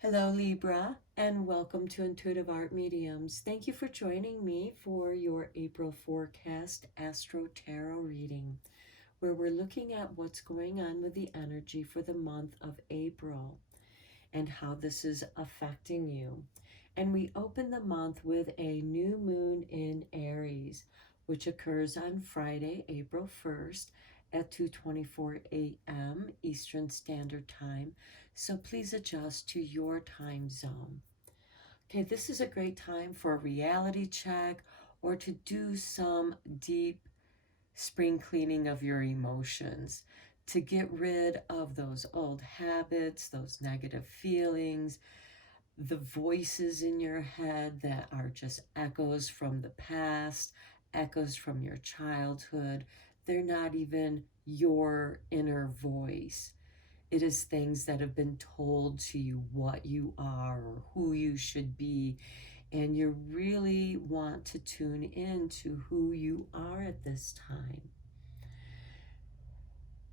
Hello, Libra, and welcome to Intuitive Art Mediums. Thank you for joining me for your April forecast Astro Tarot reading, where we're looking at what's going on with the energy for the month of April and how this is affecting you. And we open the month with a new moon in Aries, which occurs on Friday, April 1st at 2:24 a.m. Eastern Standard Time. So please adjust to your time zone. Okay, this is a great time for a reality check or to do some deep spring cleaning of your emotions, to get rid of those old habits, those negative feelings, the voices in your head that are just echoes from the past, echoes from your childhood. They're not even your inner voice. It is things that have been told to you what you are or who you should be. And you really want to tune in to who you are at this time.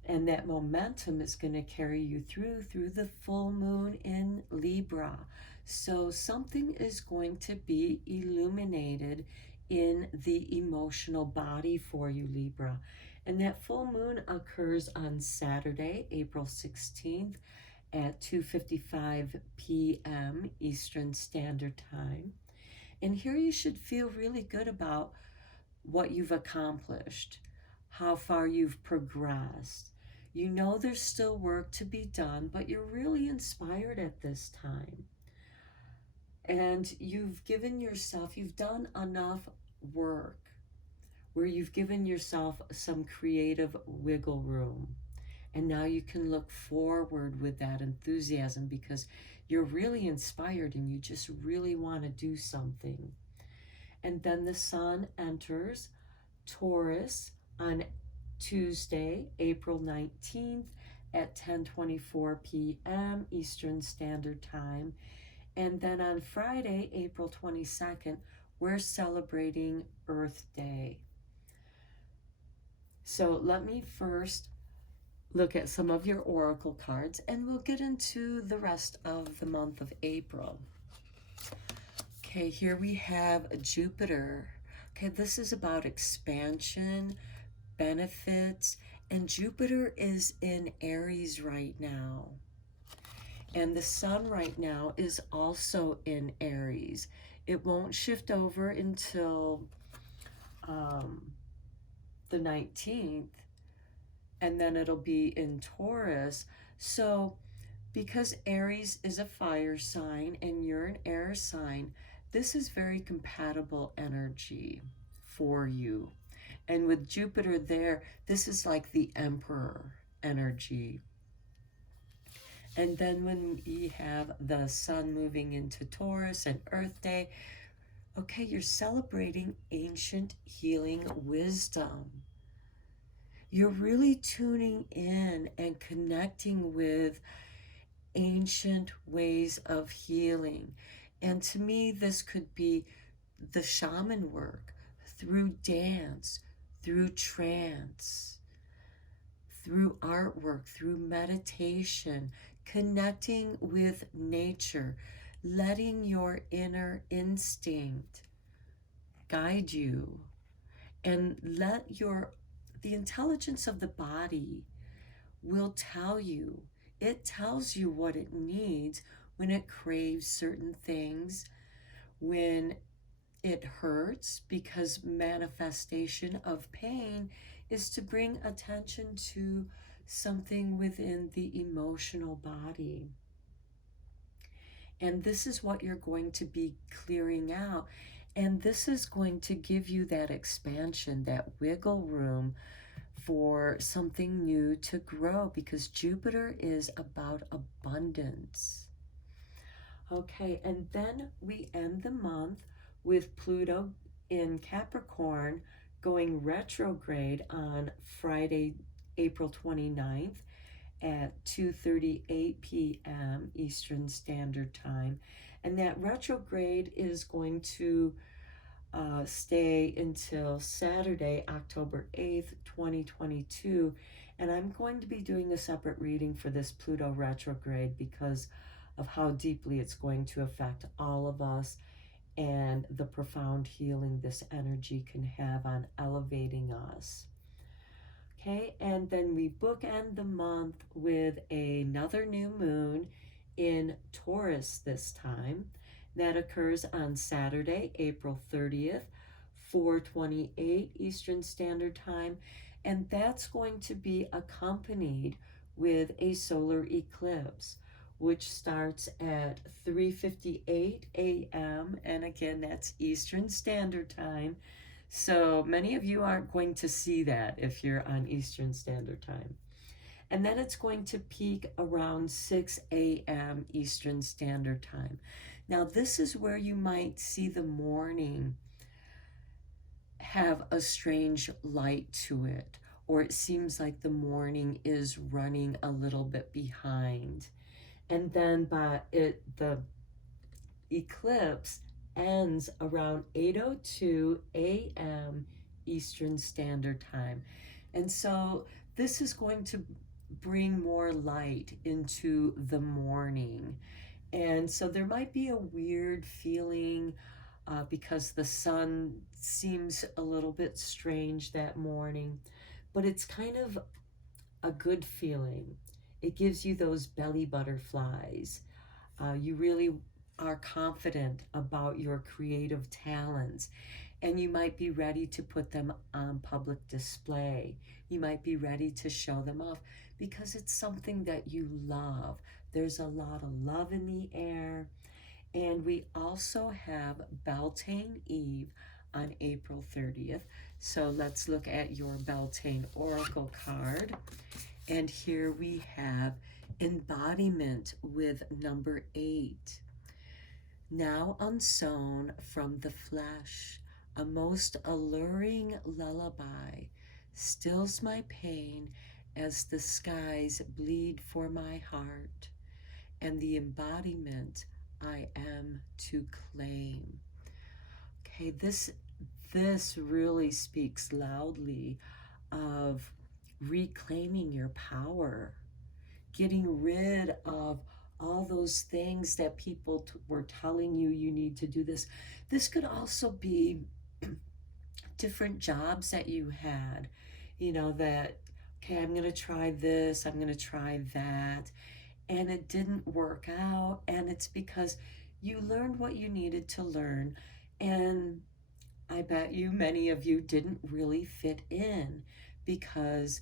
And that momentum is going to carry you through the full moon in Libra. So something is going to be illuminated in the emotional body for you, Libra. And that full moon occurs on Saturday, April 16th at 2:55 p.m. Eastern Standard Time. And here you should feel really good about what you've accomplished, how far you've progressed. You know there's still work to be done, but you're really inspired at this time. And you've done enough work where you've given yourself some creative wiggle room. And now you can look forward with that enthusiasm because you're really inspired and you just really want to do something. And then the sun enters Taurus on Tuesday, April 19th at 10:24 p.m. Eastern Standard Time. And then on Friday, April 22nd, we're celebrating Earth Day. So let me first look at some of your oracle cards and we'll get into the rest of the month of April. Okay, here we have Jupiter. Okay, this is about expansion, benefits, and Jupiter is in Aries right now. And the sun right now is also in Aries. It won't shift over until the 19th, and then it'll be in Taurus. So because Aries is a fire sign and you're an air sign, this is very compatible energy for you. And with Jupiter there, this is like the emperor energy. And then when we have the sun moving into Taurus and Earth Day, okay, you're celebrating ancient healing wisdom. You're really tuning in and connecting with ancient ways of healing. And to me, this could be the shaman work through dance, through trance, through artwork, through meditation, connecting with nature, letting your inner instinct guide you, and the intelligence of the body will tell you. It tells you what it needs when it craves certain things, when it hurts, because manifestation of pain is to bring attention to something within the emotional body. And this is what you're going to be clearing out. And this is going to give you that expansion, that wiggle room for something new to grow, because Jupiter is about abundance. Okay, and then we end the month with Pluto in Capricorn going retrograde on Friday, April 29th at 2:38 p.m. Eastern Standard Time. And that retrograde is going to stay until Saturday, October 8th, 2022. And I'm going to be doing a separate reading for this Pluto retrograde because of how deeply it's going to affect all of us and the profound healing this energy can have on elevating us. Okay, and then we bookend the month with another new moon in Taurus this time. That occurs on Saturday, April 30th, 4:28 Eastern Standard Time, and that's going to be accompanied with a solar eclipse which starts at 3:58 a.m. and again that's Eastern Standard Time. So many of you aren't going to see that if you're on Eastern Standard Time. And then it's going to peak around 6 a.m. Eastern Standard Time. Now, this is where you might see the morning have a strange light to it, or it seems like the morning is running a little bit behind. And then the eclipse ends around 8:02 a.m. Eastern Standard Time. And so this is going to bring more light into the morning. And so there might be a weird feeling because the sun seems a little bit strange that morning, but it's kind of a good feeling. It gives you those belly butterflies. You really are confident about your creative talents, and you might be ready to put them on public display. You might be ready to show them off because it's something that you love. There's a lot of love in the air. And we also have Beltane Eve on April 30th. So let's look at your Beltane Oracle card. And here we have embodiment with number 8. Now unsown from the flesh, a most alluring lullaby stills my pain as the skies bleed for my heart, and the embodiment I am to claim. Okay, this really speaks loudly of reclaiming your power, getting rid of all those things that people were telling you you need to do this. This could also be different jobs that you had, that, okay, I'm going to try this, I'm going to try that, and it didn't work out. And it's because you learned what you needed to learn. And I bet you many of you didn't really fit in because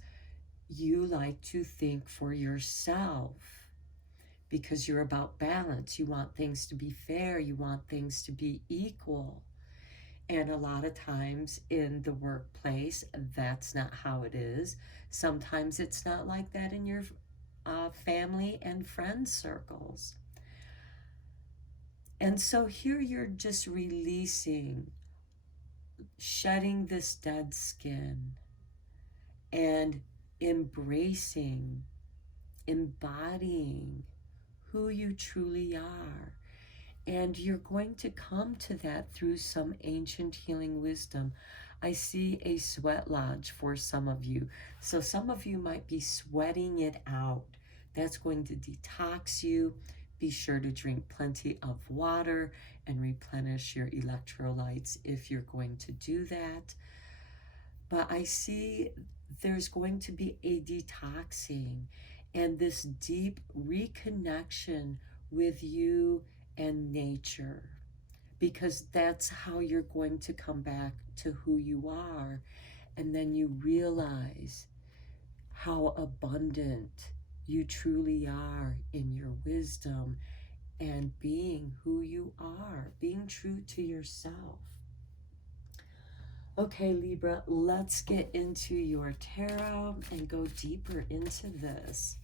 you like to think for yourself, because you're about balance. You want things to be fair. You want things to be equal. And a lot of times in the workplace, that's not how it is. Sometimes it's not like that in your family and friend circles. And so here you're just releasing, shedding this dead skin, and embracing, embodying who you truly are. And you're going to come to that through some ancient healing wisdom. I see a sweat lodge for some of you. So some of you might be sweating it out. That's going to detox you. Be sure to drink plenty of water and replenish your electrolytes if you're going to do that. But I see there's going to be a detoxing and this deep reconnection with you and nature, because that's how you're going to come back to who you are. And then you realize how abundant you truly are in your wisdom and being who you are, being true to yourself. Okay, Libra, let's get into your tarot and go deeper into this.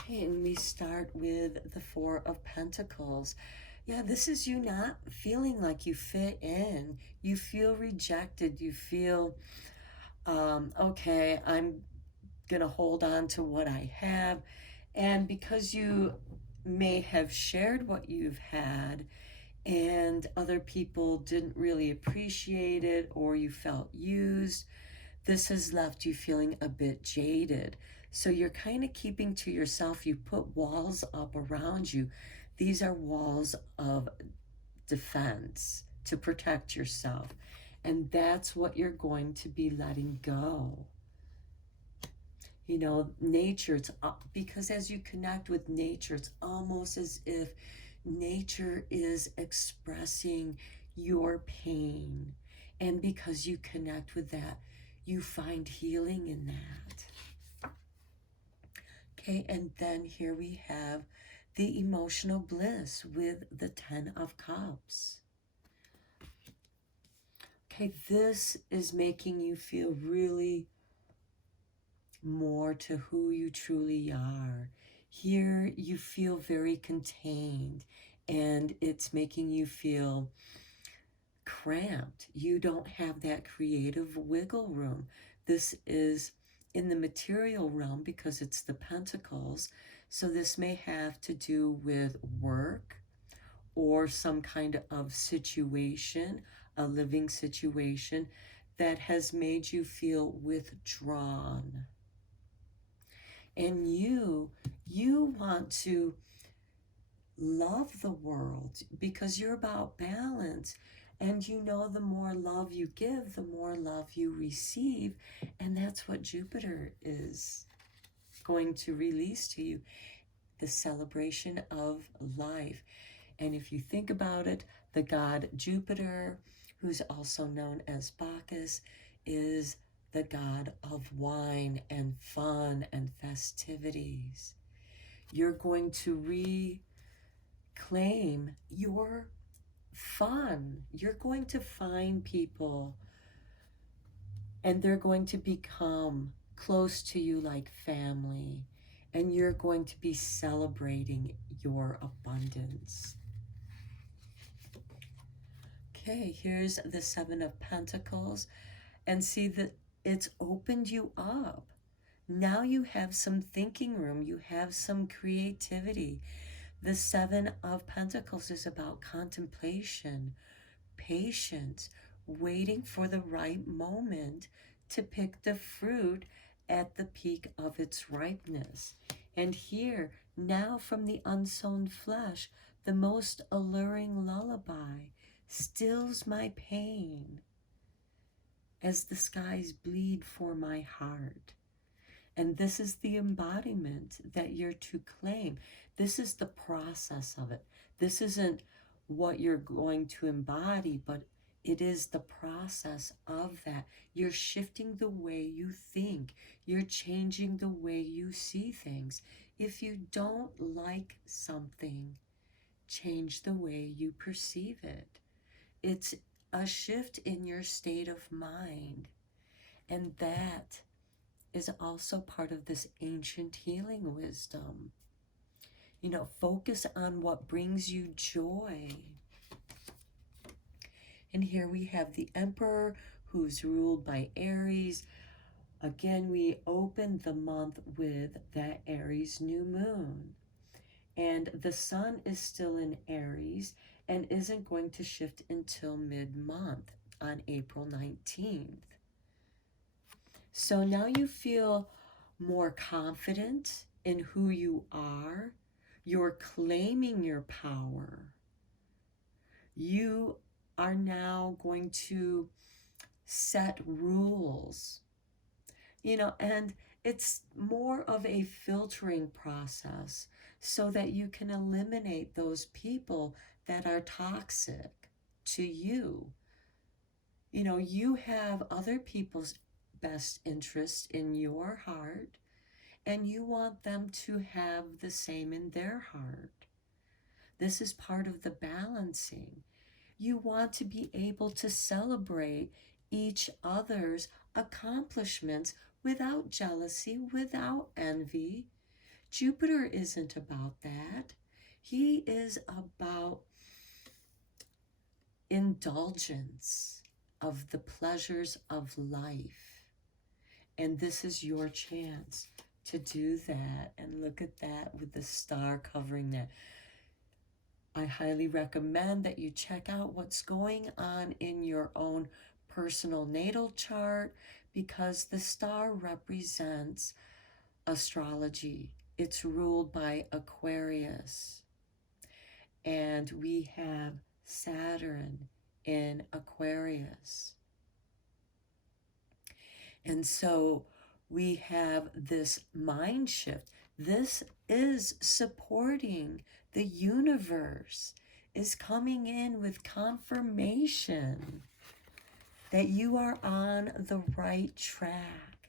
Okay, and we start with the Four of Pentacles. Yeah, this is you not feeling like you fit in. You feel rejected. You feel, okay, I'm going to hold on to what I have. And because you may have shared what you've had, and other people didn't really appreciate it, or you felt used, this has left you feeling a bit jaded. So you're kind of keeping to yourself. You put walls up around you. These are walls of defense to protect yourself. And that's what you're going to be letting go. You know, nature, it's because as you connect with nature, it's almost as if nature is expressing your pain. And because you connect with that, you find healing in that. Okay, and then here we have the emotional bliss with the 10 of Cups. Okay, this is making you feel really more to who you truly are. Here you feel very contained, and it's making you feel cramped. You don't have that creative wiggle room. This is in the material realm because it's the Pentacles. So this may have to do with work or some kind of situation, a living situation that has made you feel withdrawn. And you want to love the world because you're about balance. And you know, the more love you give, the more love you receive. And that's what Jupiter is going to release to you, the celebration of life. And if you think about it, the god Jupiter, who's also known as Bacchus, is the god of wine and fun and festivities. You're going to reclaim your fun. You're going to find people, and they're going to become close to you like family, and you're going to be celebrating your abundance. Okay, here's the 7 of Pentacles, and see that it's opened you up. Now you have some thinking room, you have some creativity. The 7 of Pentacles is about contemplation, patience, waiting for the right moment to pick the fruit at the peak of its ripeness. And here, now from the unsown flesh, the most alluring lullaby stills my pain as the skies bleed for my heart. And this is the embodiment that you're to claim. This is the process of it. This isn't what you're going to embody, but it is the process of that. You're shifting the way you think. You're changing the way you see things. If you don't like something, change the way you perceive it. It's a shift in your state of mind. And that is also part of this ancient healing wisdom. You know, focus on what brings you joy. And here we have the Emperor, who's ruled by Aries. Again, we opened the month with that Aries new moon. And the sun is still in Aries and isn't going to shift until mid-month on April 19th. So now you feel more confident in who you are. You're claiming your power. You are now going to set rules, you know, and it's more of a filtering process so that you can eliminate those people that are toxic to you. You know, you have other people's best interest in your heart, and you want them to have the same in their heart. This is part of the balancing. You want to be able to celebrate each other's accomplishments without jealousy, without envy. Jupiter isn't about that. He is about indulgence of the pleasures of life. And this is your chance to do that. And look at that with the star covering that. I highly recommend that you check out what's going on in your own personal natal chart, because the star represents astrology. It's ruled by Aquarius. And we have Saturn in Aquarius. And so we have this mind shift. This is supporting the universe, is coming in with confirmation that you are on the right track.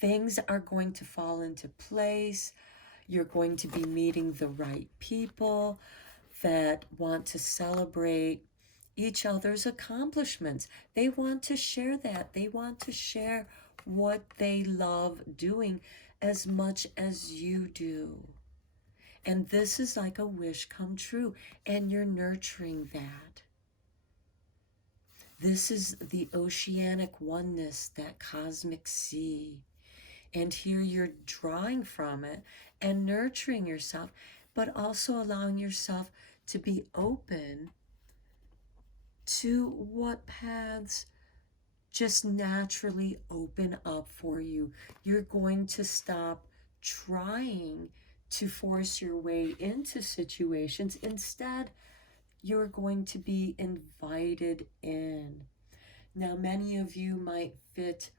Things are going to fall into place. You're going to be meeting the right people that want to celebrate each other's accomplishments. They want to share that. They want to share what they love doing as much as you do. And this is like a wish come true, and you're nurturing that. This is the oceanic oneness, that cosmic sea. And here you're drawing from it and nurturing yourself, but also allowing yourself to be open to what paths just naturally open up for you. You're going to stop trying to force your way into situations. Instead, you're going to be invited in. Now, many of you might fit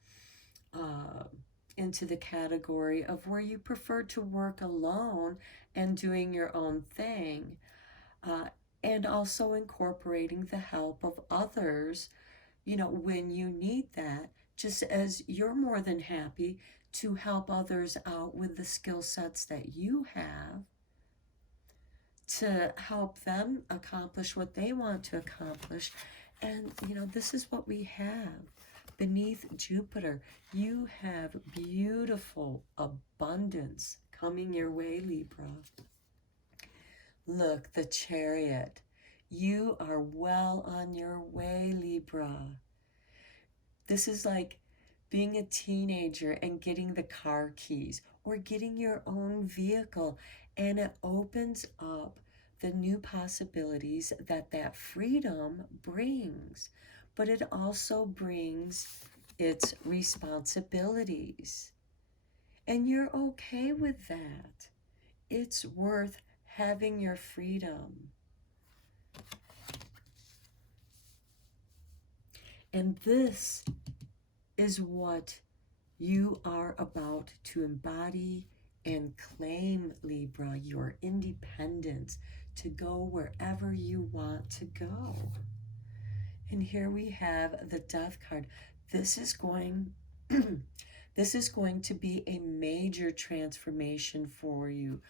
into the category of where you prefer to work alone and doing your own thing, and also incorporating the help of others, when you need that, just as you're more than happy to help others out with the skill sets that you have to help them accomplish what they want to accomplish. And, this is what we have. Beneath Jupiter, you have beautiful abundance coming your way, Libra. Look, the Chariot. You are well on your way, Libra. This is like being a teenager and getting the car keys or getting your own vehicle, and it opens up the new possibilities that freedom brings. But it also brings its responsibilities. And you're okay with that. It's worth having your freedom. And this is what you are about to embody and claim, Libra, your independence to go wherever you want to go. And here we have the Death card. This is going to be a major transformation for you.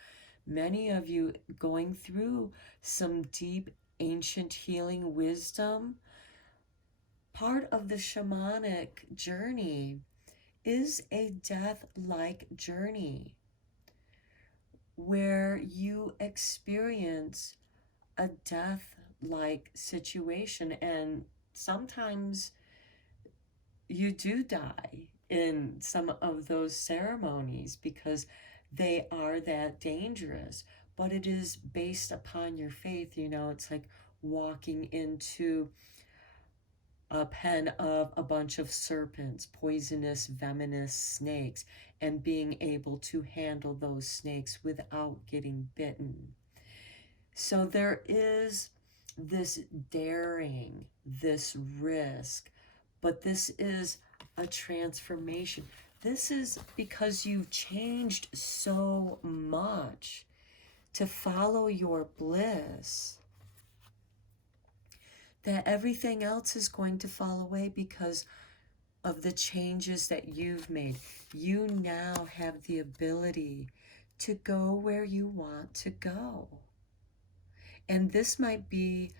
Many of you going through some deep ancient healing wisdom. Part of the shamanic journey is a death-like journey where you experience a death-like situation, and sometimes you do die in some of those ceremonies because they are that dangerous. But it is based upon your faith. It's like walking into a pen of a bunch of serpents, poisonous, venomous snakes, and being able to handle those snakes without getting bitten. So there is this daring, this risk, but this is a transformation. This is because you've changed so much to follow your bliss that everything else is going to fall away because of the changes that you've made. You now have the ability to go where you want to go. And this might be,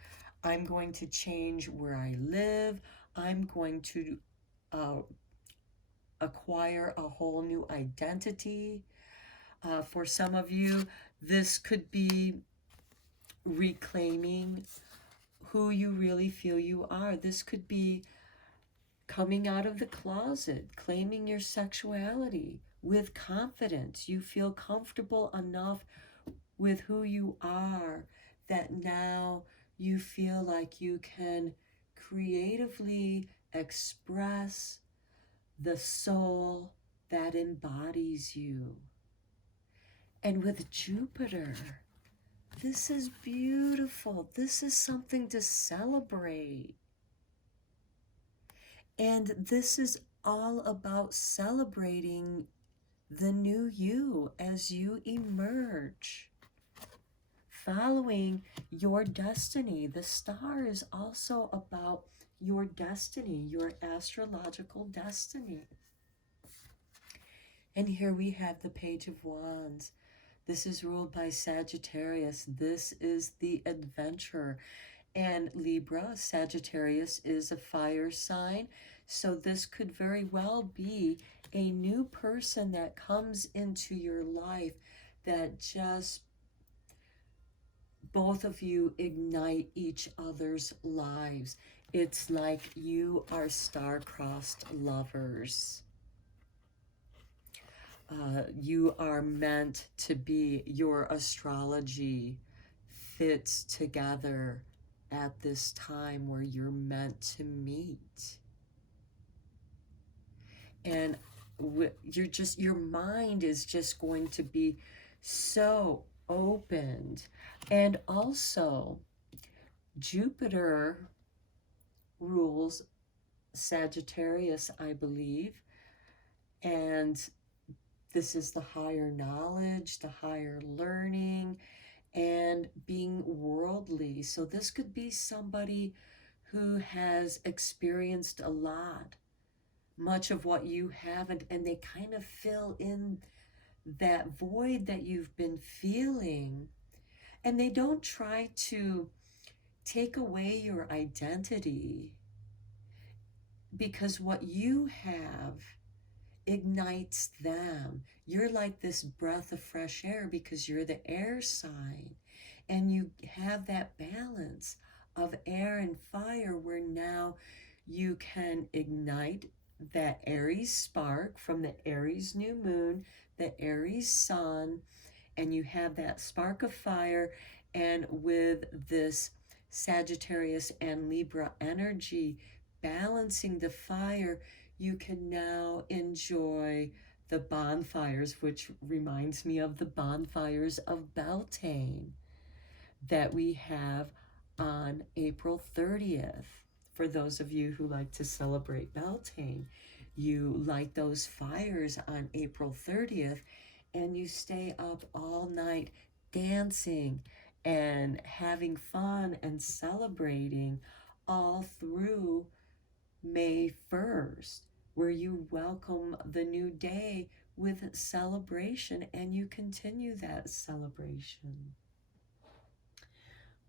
I'm going to change where I live. I'm going to acquire a whole new identity. For some of you, this could be reclaiming who you really feel you are. This could be coming out of the closet, claiming your sexuality with confidence. You feel comfortable enough with who you are that now you feel like you can creatively express the soul that embodies you. And with Jupiter, this is beautiful. This is something to celebrate. And this is all about celebrating the new you as you emerge, following your destiny. The star is also about your destiny, your astrological destiny. And here we have the Page of Wands. This is ruled by Sagittarius. This is the adventurer. And Libra, Sagittarius, is a fire sign. So this could very well be a new person that comes into your life that just both of you ignite each other's lives. It's like you are star-crossed lovers. You are meant to be. Your astrology fits together at this time where you're meant to meet. And your mind is just going to be so opened. And also, Jupiter rules Sagittarius, I believe. And this is the higher knowledge, the higher learning, and being worldly. So this could be somebody who has experienced a lot, much of what you haven't, and they kind of fill in that void that you've been feeling. And they don't try to take away your identity, because what you have ignites them. You're like this breath of fresh air because you're the air sign, and you have that balance of air and fire where now you can ignite that Aries spark from the Aries new moon, the Aries sun, and you have that spark of fire. And with this Sagittarius and Libra energy balancing the fire, you can now enjoy the bonfires, which reminds me of the bonfires of Beltane that we have on April 30th. For those of you who like to celebrate Beltane, you light those fires on April 30th, and you stay up all night dancing and having fun and celebrating all through May 1st, where you welcome the new day with celebration and you continue that celebration.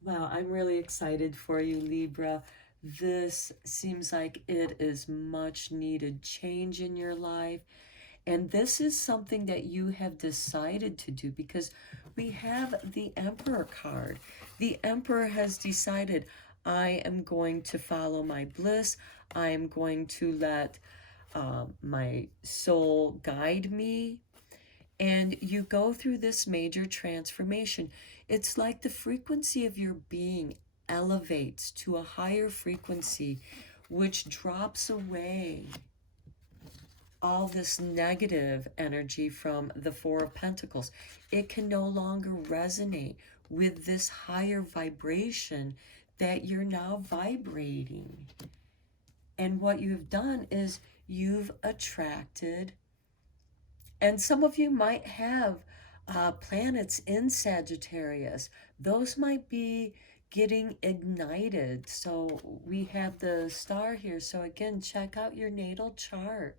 Wow, I'm really excited for you, Libra. This seems like it is much needed change in your life. And this is something that you have decided to do, because we have the Emperor card. The Emperor has decided, I am going to follow my bliss. I am going to let my soul guide me. And you go through this major transformation. It's like the frequency of your being elevates to a higher frequency, which drops away all this negative energy from the Four of Pentacles. It can no longer resonate with this higher vibration that you're now vibrating. And what you've done is you've attracted, and some of you might have planets in Sagittarius. Those might be getting ignited. So we have the star here. So again, check out your natal chart,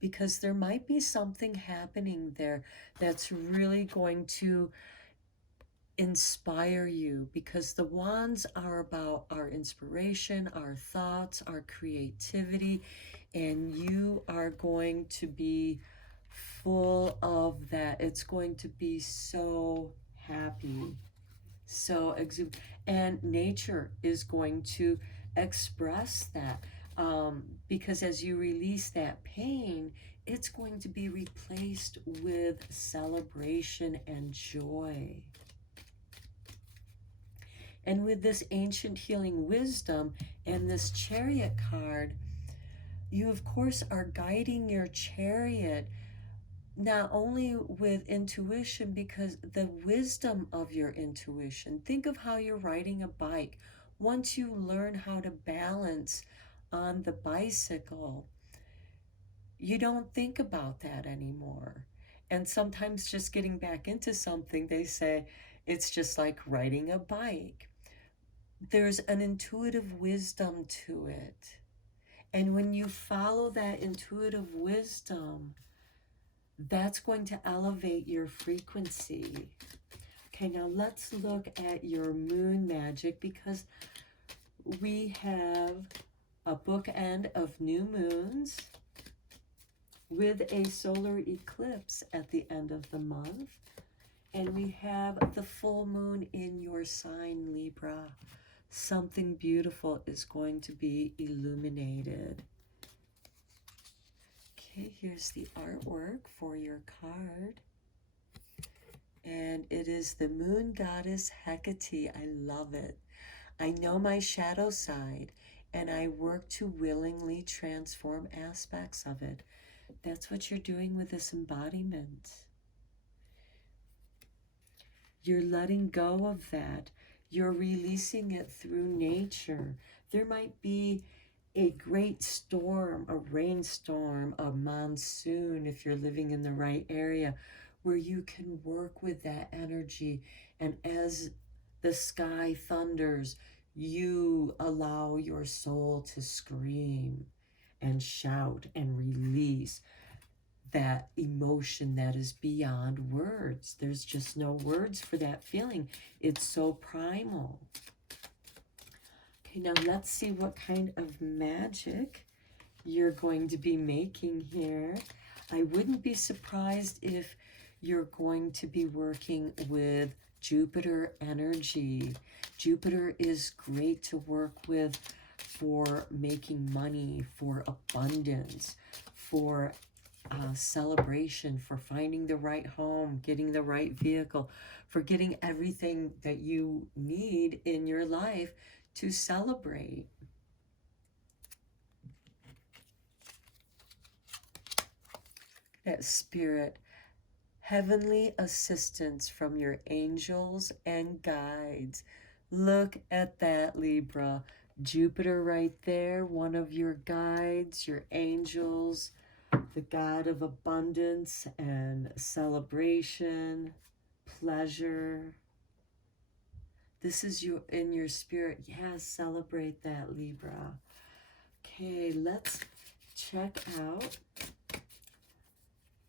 because there might be something happening there that's really going to inspire you, because the wands are about our inspiration, our thoughts, our creativity, and you are going to be full of that. It's going to be so happy, so exuberant, and nature is going to express that. Because as you release that pain, it's going to be replaced with celebration and joy. And with this ancient healing wisdom and this chariot card, you of course are guiding your chariot not only with intuition, because the wisdom of your intuition. Think of how you're riding a bike. Once you learn how to balance on the bicycle, you don't think about that anymore. And sometimes just getting back into something, they say it's just like riding a bike. There's an intuitive wisdom to it. And when you follow that intuitive wisdom, that's going to elevate your frequency. Okay, now let's look at your moon magic, because we have a bookend of new moons with a solar eclipse at the end of the month. And we have the full moon in your sign, Libra. Something beautiful is going to be illuminated. Okay, here's the artwork for your card. And it is the moon goddess Hecate. I love it. I know my shadow side, and I work to willingly transform aspects of it. That's what you're doing with this embodiment. You're letting go of that. You're releasing it through nature. There might be a great storm, a rainstorm, a monsoon, if you're living in the right area, where you can work with that energy. And as the sky thunders, you allow your soul to scream and shout and release that emotion that is beyond words. There's just no words for that feeling. It's so primal. Okay, now let's see what kind of magic you're going to be making here. I wouldn't be surprised if you're going to be working with Jupiter energy. Jupiter is great to work with for making money, for abundance, for celebration, for finding the right home, getting the right vehicle, for getting everything that you need in your life to celebrate. That spirit, heavenly assistance from your angels and guides. Look at that, Libra. Jupiter right there, one of your guides, your angels, the god of abundance and celebration, pleasure. This is you in your spirit. Yes, celebrate that, Libra. Okay, let's check out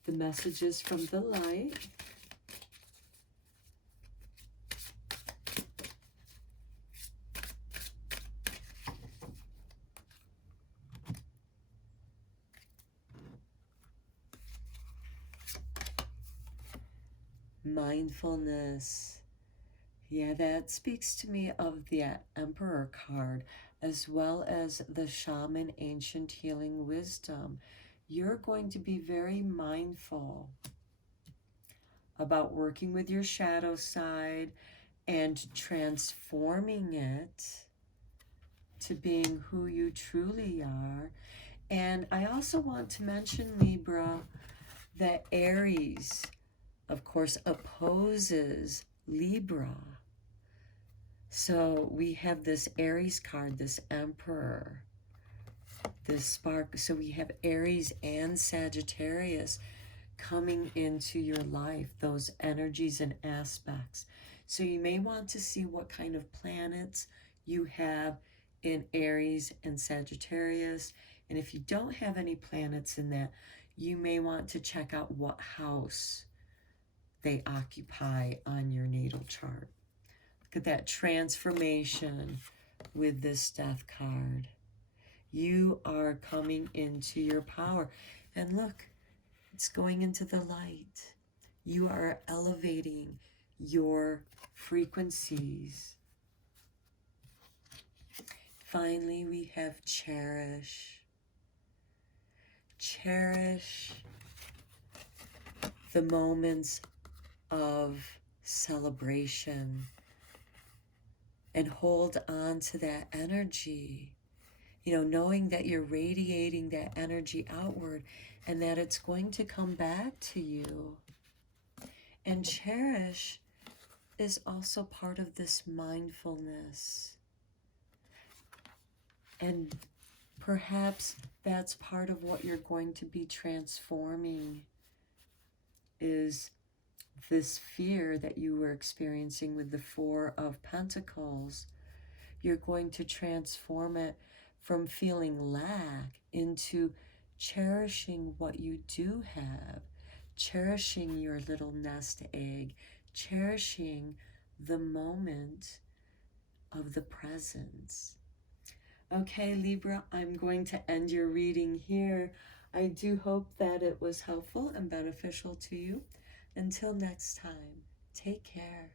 the messages from the light. Mindfulness. Yeah, that speaks to me of the Emperor card, as well as the Shaman Ancient Healing Wisdom. You're going to be very mindful about working with your shadow side and transforming it to being who you truly are. And I also want to mention, Libra, that Aries, of course, opposes Libra. So we have this Aries card, this Emperor, this spark. So we have Aries and Sagittarius coming into your life, those energies and aspects. So you may want to see what kind of planets you have in Aries and Sagittarius. And if you don't have any planets in that, you may want to check out what house they occupy on your natal chart. Look at that transformation with this Death card. You are coming into your power. And look, it's going into the light. You are elevating your frequencies. Finally, we have cherish. Cherish the moments of celebration. and hold on to that energy. You know, knowing that you're radiating that energy outward and that it's going to come back to you. And cherish is also part of this mindfulness. And perhaps that's part of what you're going to be transforming, is this fear that you were experiencing with the Four of Pentacles. You're going to transform it from feeling lack into cherishing what you do have, cherishing your little nest egg, cherishing the moment of the present. Okay, Libra, I'm going to end your reading here. I do hope that it was helpful and beneficial to you. Until next time, take care.